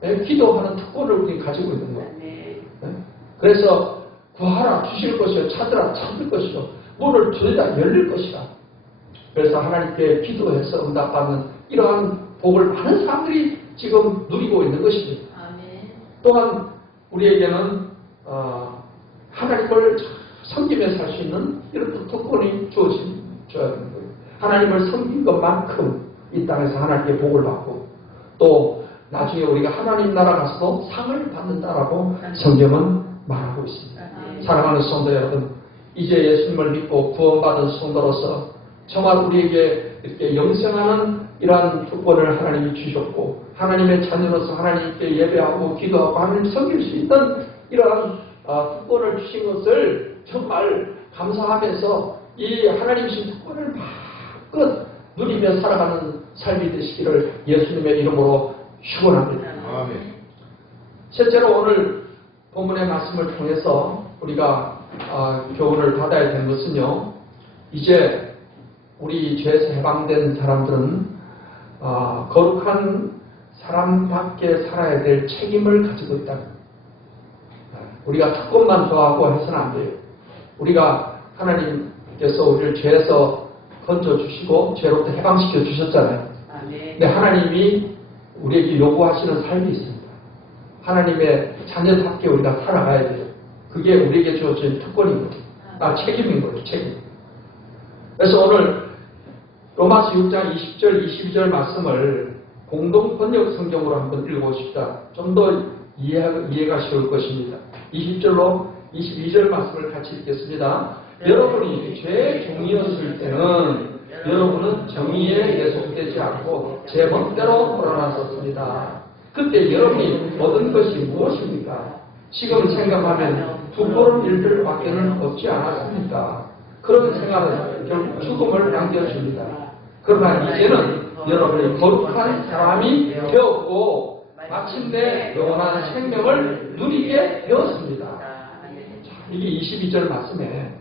네? 기도하는 특권을 우리 가지고 있는 거예요. 네? 그래서 구하라 주실 것이요 찾으라 찾을 것이요 문을 두드리라 열릴 것이라. 그래서 하나님께 기도해서 응답받는 이러한 복을 많은 사람들이 지금 누리고 있는 것입니다. 또한 우리에게는 하나님을 섬기며 살 수 있는 이런 특권이 주어져야 되는 거예요. 하나님을 섬긴 것만큼 이 땅에서 하나님께 복을 받고 또 나중에 우리가 하나님 나라 가서도 상을 받는다라고 성경은 말하고 있습니다. 사랑하는 성도 여러분, 이제 예수님을 믿고 구원받은 성도로서 정말 우리에게 이렇게 영생하는 이러한 특권을 하나님이 주셨고 하나님의 자녀로서 하나님께 예배하고 기도하고 하나님 섬길 수 있는 이러한 특권을 주신 것을 정말 감사하면서 이 하나님 주신 특권을 마음껏 누리며 살아가는 삶이 되시기를 예수님의 이름으로 축원합니다. 실제로 오늘 본문의 말씀을 통해서 우리가 교훈을 받아야 되는 것은요. 이제 우리 죄에서 해방된 사람들은 거룩한 사람답게 살아야 될 책임을 가지고 있다. 우리가 특권만 좋아하고 해서는 안 돼요. 우리가 하나님께서 우리를 죄에서 건져주시고 죄로부터 해방시켜 주셨잖아요. 근데 하나님이 우리에게 요구하시는 삶이 있습니다. 하나님의 자녀답게 우리가 살아가야 돼요. 그게 우리에게 주어진 특권인 거예요. 책임인 거예요. 책임. 그래서 오늘 로마서 6장 20절 22절 말씀을 공동 번역 성경으로 한번 읽어보십시다. 좀 더 이해가 쉬울 것입니다. 20절로 22절 말씀을 같이 읽겠습니다. 여러분이 죄의 종이었을 때는 여러분은 정의에 예속되지 않고 제 멋대로 돌아나섰습니다. 그때 여러분이 얻은 것이 무엇입니까? 지금 생각하면 부끄러운 일들 밖에는 없지 않았습니까? 그런 생활은 결국 죽음을 남겨줍니다. 그러나 이제는 여러분이 거룩한 사람이 되었고 마침내 영원한 생명을 누리게 되었습니다. 이게 22절 말씀에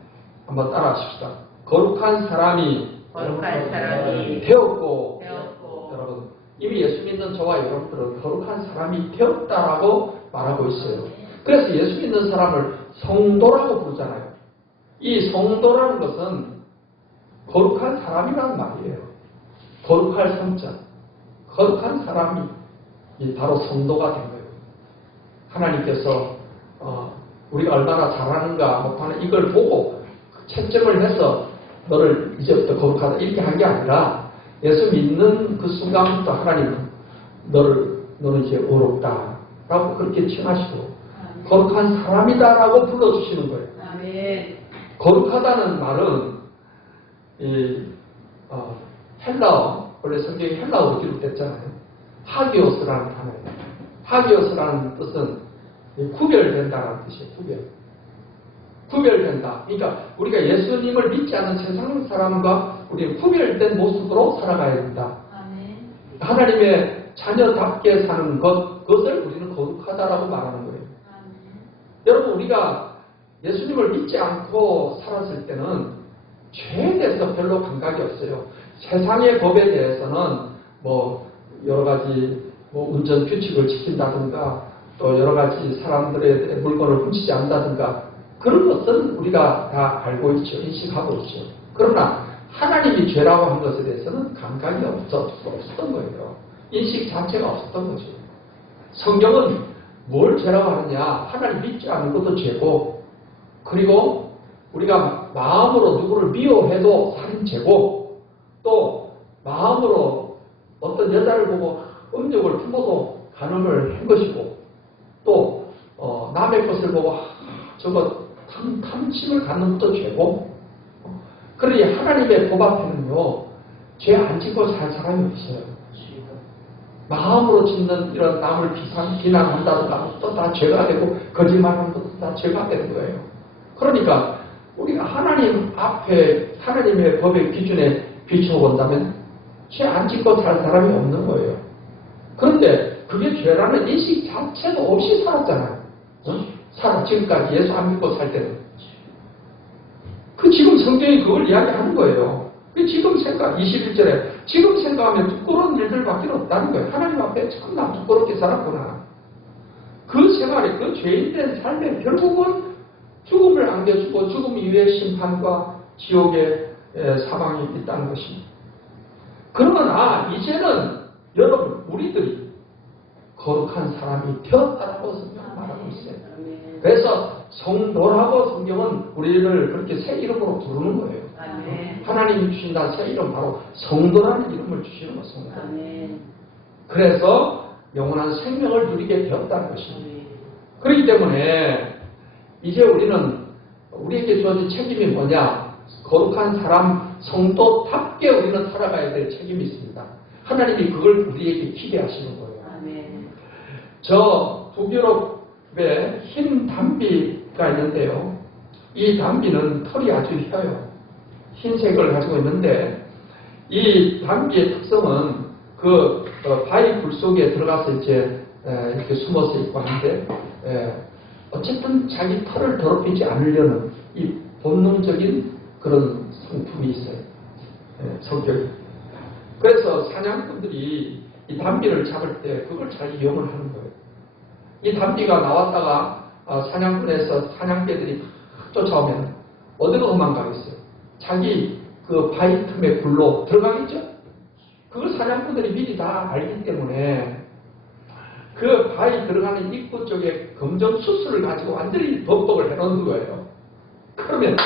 한번 따라하십시다. 거룩한 사람이 되었고 여러분 이미 예수 믿는 저와 여러분들은 거룩한 사람이 되었다라고 말하고 있어요. 그래서 예수 믿는 사람을 성도라고 부르잖아요. 이 성도라는 것은 거룩한 사람이라는 말이에요. 거룩할 성자. 거룩한 사람이 바로 성도가 된 거예요. 하나님께서 우리가 얼마나 잘하는가 못하는 이걸 보고 채점을 해서 너를 이제부터 거룩하다 이렇게 한 게 아니라 예수 믿는 그 순간부터 하나님은 너는 이제 의롭다 라고 그렇게 칭하시고 거룩한 사람이다 라고 불러주시는 거예요. 아멘. 거룩하다는 말은 헬라어, 원래 성경이 헬라어로 기록됐잖아요. 하기오스라는 단어예요. 하기오스라는 뜻은 구별된다라는 뜻이에요. 구별된다. 그러니까 우리가 예수님을 믿지 않는 세상 사람과 우리는 구별된 모습으로 살아가야 된다. 아멘. 하나님의 자녀답게 사는 그것을 우리는 거룩하다라고 말하는 거예요. 아멘. 여러분 우리가 예수님을 믿지 않고 살았을 때는 죄에 대해서 별로 감각이 없어요. 세상의 법에 대해서는 뭐 여러 가지 운전 규칙을 지킨다든가 또 여러 가지 사람들의 물건을 훔치지 않는다든가 그런 것은 우리가 다 알고 있죠. 인식하고 있죠. 그러나 하나님이 죄라고 한 것에 대해서는 감각이 없었던 거예요. 인식 자체가 없었던 거죠. 성경은 뭘 죄라고 하느냐? 하나님 믿지 않는 것도 죄고 그리고 우리가 마음으로 누구를 미워해도 살인죄고 또 마음으로 어떤 여자를 보고 음욕을 품어도 간음을 한 것이고 또 남의 것을 보고 저거 탐심을 갖는 것도 죄고 그러니 하나님의 법 앞에는요 죄 안 짓고 살 사람이 없어요. 마음으로 짓는 이런 남을 비난한다든가 또 다 죄가 되고 거짓말하는 것도 다 죄가 되는 거예요. 그러니까 우리가 하나님 앞에 하나님의 법의 기준에 비춰본다면 죄 안 짓고 살 사람이 없는 거예요. 그런데 그게 죄라는 인식 자체도 없이 살았잖아요. 지금까지 예수 안 믿고 살 때는. 지금 성경이 그걸 이야기하는 거예요. 지금 21절에 지금 생각하면 부끄러운 일들밖에 없다는 거예요. 하나님 앞에 참나 부끄럽게 살았구나. 그 생활에 그 죄인된 삶에 결국은 죽음을 안겨주고 죽음 이후의 심판과 지옥의 사망이 있다는 것입니다. 그러나 이제는 여러분 우리들이 거룩한 사람이 되었다라고 성경은 말하고 있어요. 그래서 성도라고 성경은 우리를 그렇게 새 이름으로 부르는 거예요. 하나님이 주신다는 새 이름 바로 성도라는 이름을 주시는 것입니다. 그래서 영원한 생명을 누리게 되었다는 것입니다. 그렇기 때문에 이제 우리에게 주어진 책임이 뭐냐? 거룩한 사람 성도답게 우리는 살아가야 될 책임이 있습니다. 하나님이 그걸 우리에게 기대하시는 거예요. 저 북유럽에 흰 담비가 있는데요. 이 담비는 털이 아주 휘어요. 흰색을 가지고 있는데 이 담비의 특성은 그 바위 굴 속에 들어가서 이제 이렇게 숨어서 있고 하는데 어쨌든 자기 털을 더럽히지 않으려는 이 본능적인 그런 성품이 있어요. 성격이. 그래서 사냥꾼들이 이 담비를 잡을 때 그걸 잘 이용을 하는 거예요. 이 담비가 나왔다가 사냥꾼에서 사냥개들이 쫓아오면 어디로 도망가겠어요? 자기 그 바위 틈에 굴로 들어가겠죠? 그걸 사냥꾼들이 미리 다 알기 때문에 그 바위 들어가는 입구 쪽에 검정 수술을 가지고 완전히 범벅을 해놓은 거예요. 그러면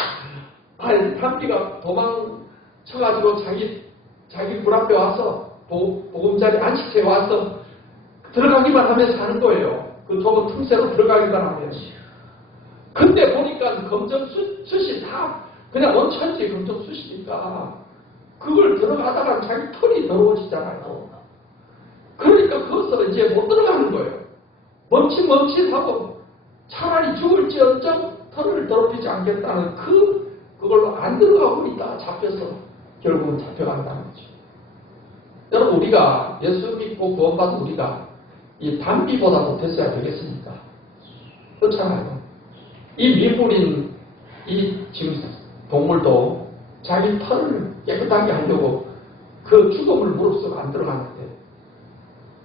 담비가 도망쳐가지고 자기 굴 앞에 와서 보금자리 안식처에 와서 들어가기만 하면 사는 거예요. 그 좁은 틈새로 들어가기만 하면. 근데 보니까 검정숯이 다 그냥 원천지 검정숯이니까 그걸 들어가다가 자기 털이 더러워지잖아요. 그러니까 그것을 이제 못 들어가는 거예요. 멈칫멈칫하고 차라리 죽을지언정 털을 더럽히지 않겠다는 그걸로 안 들어가고 있다가 잡혀서 결국은 잡혀간다는 거죠. 여러분, 우리가 예수 믿고 구원받은 우리가 이 담비보다도 됐어야 되겠습니까? 그렇잖아요. 이 미물인 이 지금 동물도 자기 털을 깨끗하게 하려고 그 죽음을 무릅쓰고 안 들어가는데,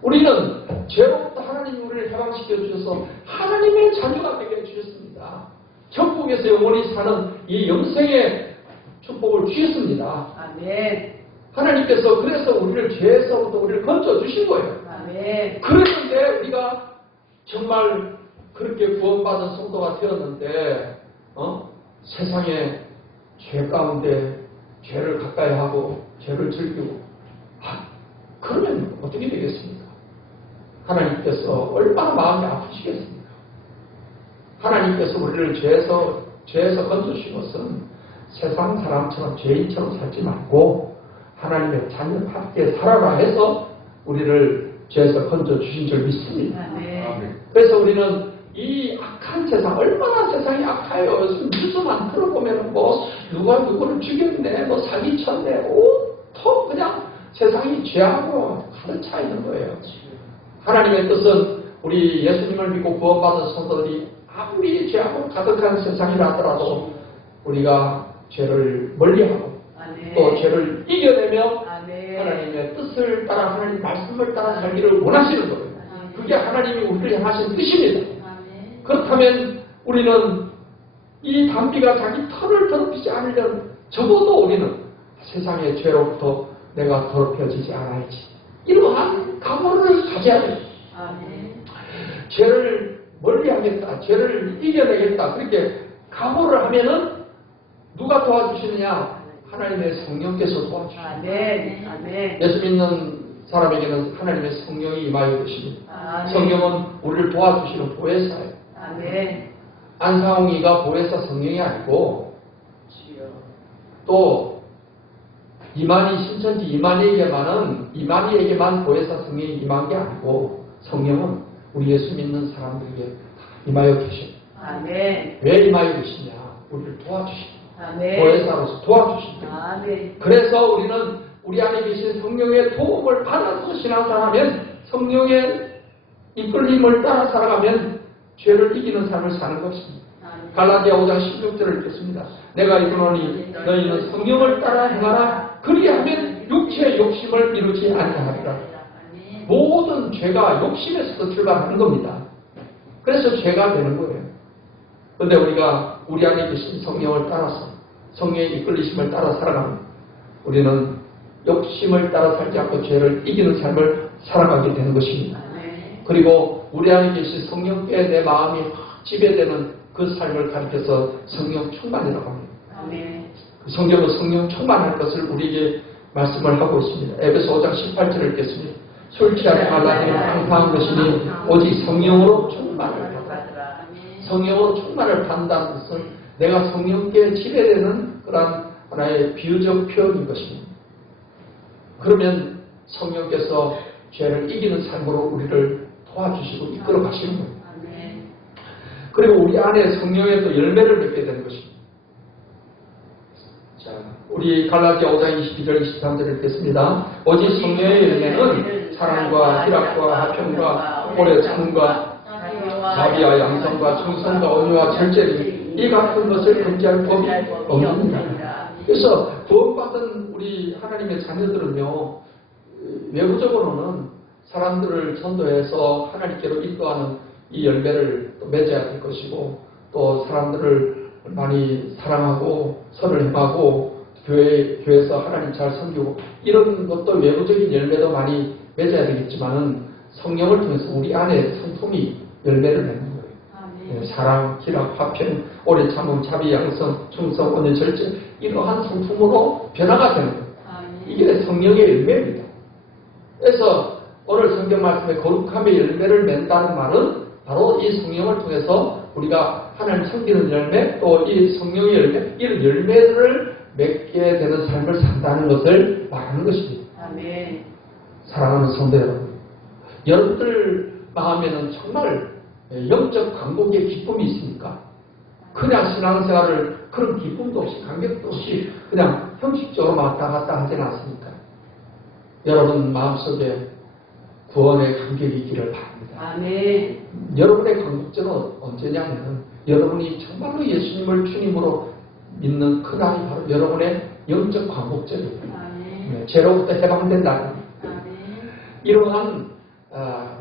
우리는 죄로부터 하나님이 우리를 해방시켜 주셔서 하나님의 자녀가 되게 해주셨습니다. 천국에서 영원히 사는 이 영생의 축복을 주셨습니다. 아멘. 하나님께서 그래서 우리를 죄에서부터 우리를 건져 주신 거예요. 아멘. 그랬는데 우리가 정말 그렇게 구원받은 성도가 되었는데, 세상에 죄 가운데 죄를 가까이 하고 죄를 즐기고, 그러면 어떻게 되겠습니까? 하나님께서 얼마나 마음이 아프시겠습니까? 하나님께서 우리를 죄에서 건져주신 것은 세상 사람처럼 죄인처럼 살지 말고 하나님의 자녀답게 살아라 해서 우리를 죄에서 건져주신 줄 믿습니다. 아멘. 그래서 우리는 이 악한 세상, 얼마나 세상이 악해요. 요즘 뉴스만 들어보면 뭐 누가 누구를 죽였네, 뭐 사기쳤네, 온통 그냥 세상이 죄하고 가득 차 있는 거예요. 하나님의 뜻은 우리 예수님을 믿고 구원받은 성도들이 아무리 죄하고 가득한 세상이라 하더라도 우리가 죄를 멀리하고 또 죄를 이겨내며 하나님의 뜻을 따라 하나님 말씀을 따라 살기를 원하시는 거예요. 그게 하나님이 우리를 향하신 뜻입니다. 그렇다면 우리는 이 담비가 자기 털을 더럽히지 않으려면 적어도 우리는 세상의 죄로부터 내가 더럽혀지지 않아야지, 이러한 각오를 가져야 돼요. 죄를 멀리하겠다, 죄를 이겨내겠다, 그렇게 각오를 하면은 누가 도와주시느냐? 하나님의 성령께서 도와주십니다. 아멘. 예수 믿는 사람에게는 하나님의 성령이 임하여 계십니다. 성령은 우리를 도와주시는 보혜사예요. 아멘. 안상홍이가 보혜사 성령이 아니고, 또 이만희 신천지 이만희에게만 보혜사 성령이 임한 게 아니고, 성령은 우리 예수 믿는 사람들에게 임하여 계십니다. 아멘. 왜 임하여 계시냐? 우리를 도와주십니다. 아멘. 보혜사로서 도와주십니다. 아멘. 그래서 우리는 우리 안에 계신 성령의 도움을 받아서 신앙생활하면, 성령의 이끌림을 따라 살아가면 죄를 이기는 삶을 사는 것입니다. 갈라디아 5장 16절을 읽겠습니다. 내가 이르노니 너희는 성령을 따라 행하라. 그리하면 육체의 욕심을 이루지 아니하리라. 모든 죄가 욕심에서 출발하는 겁니다. 그래서 죄가 되는 거예요. 그런데 우리가 우리 안에 계신 성령을 따라서, 성령의 이끌리심을 따라 살아가면 우리는 욕심을 따라 살지 않고 죄를 이기는 삶을 살아가게 되는 것입니다. 그리고 우리 안에 계신 성령께 내 마음이 지배되는 그 삶을 가리켜서 성령 충만이라고 합니다. 성경은 성령 충만할 것을 우리에게 말씀을 하고 있습니다. 에베소 5장 18절을 읽겠습니다. 술 취하지 말라는 강파한 것이니 오직 성령으로 충만을 받아라. 성령으로 충만을 받는다는 것은 내가 성령께 지배되는 그런 하나의 비유적 표현인 것입니다. 그러면 성령께서 죄를 이기는 삶으로 우리를 도와주시고 이끌어 가시는 거예요. 그리고 우리 안에 성령의 또 열매를 맺게 되는 것입니다. 자, 우리 갈라디아 5장 22절 23절을 읽겠습니다. 오직 성령의 열매는 사랑과 희락과 화평과 오래 참음과 자비와 양성과 충성과 온유와 절제니 이 같은 것을 금지할 법이 없느니라. 그래서 구원받은 우리 하나님의 자녀들은요, 외부적으로는 사람들을 전도해서 하나님께로 인도하는 이 열매를 또 맺어야 될 것이고, 또 사람들을 많이 사랑하고 선을 행하고 교회에서 하나님 잘 섬기고, 이런 것도 외부적인 열매도 많이 맺어야 되겠지만은 성령을 통해서 우리 안에 성품이 열매를 맺는 거예요. 사랑, 희락, 화평, 오래 참음, 자비, 양성, 충성, 온유, 절제, 이러한 성품으로 변화가 되는 거예요. 이게 성령의 열매입니다. 그래서 오늘 성경 말씀에 거룩함의 열매를 맺는다는 말은 바로 이 성령을 통해서 우리가 하나님 섬기는 열매, 또 이 성령의 열매, 이런 열매를 맺게 되는 삶을 산다는 것을 말하는 것입니다. 아멘. 사랑하는 성도 여러분, 여러분들 마음에는 정말 영적 강복의 기쁨이 있습니까? 그냥 신앙생활을 그런 기쁨도 없이 감격도 없이 그냥 형식적으로 왔다 갔다 하지는 않습니까? 여러분 마음속에 구원의 감격이 있기를 바랍니다. 아멘. 여러분의 광복절은 언제냐면 여러분이 정말로 예수님을 주님으로 믿는 그날이 바로 여러분의 영적 광복절입니다. 아멘. 죄로부터 해방된 날입니다. 아멘. 이러한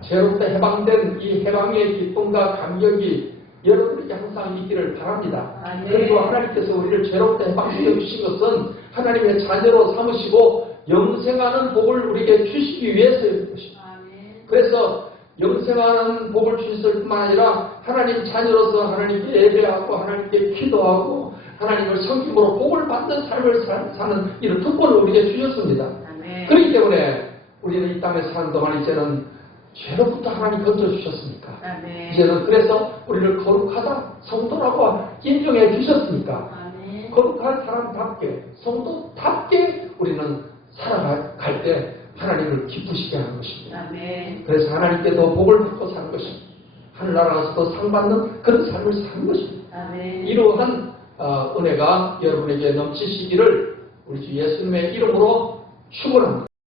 죄로부터 해방된 이 해방의 기쁨과 감격이 여러분에게 항상 있기를 바랍니다. 아멘. 그리고 하나님께서 우리를 죄로부터 해방시켜 주신 것은 하나님의 자녀로 삼으시고 영생하는 복을 우리에게 주시기 위해서일 것입니다. 아멘. 그래서 영생하는 복을 주실 뿐만 아니라 하나님 자녀로서 하나님께 예배하고 하나님께 기도하고 하나님을 섬김으로 복을 받는 삶을 사는 이런 특권을 우리에게 주셨습니다. 아멘. 그렇기 때문에 우리는 이 땅에 사는 동안 이제는 죄로부터 하나님 건져주셨으니까 아멘. 이제는 그래서 우리를 거룩하다 성도라고 인정해 주셨으니까 아멘. 거룩한 사람답게 성도답게 우리는 살아갈 때 하나님을 기쁘시게 하는 것입니다. 아멘. 그래서 하나님께 더 복을 받고 사는 것입니다. 하늘나라에서도 상 받는 그런 삶을 사는 것입니다. 아멘. 이러한 은혜가 여러분에게 넘치시기를 우리 주 예수님의 이름으로 축원합니다.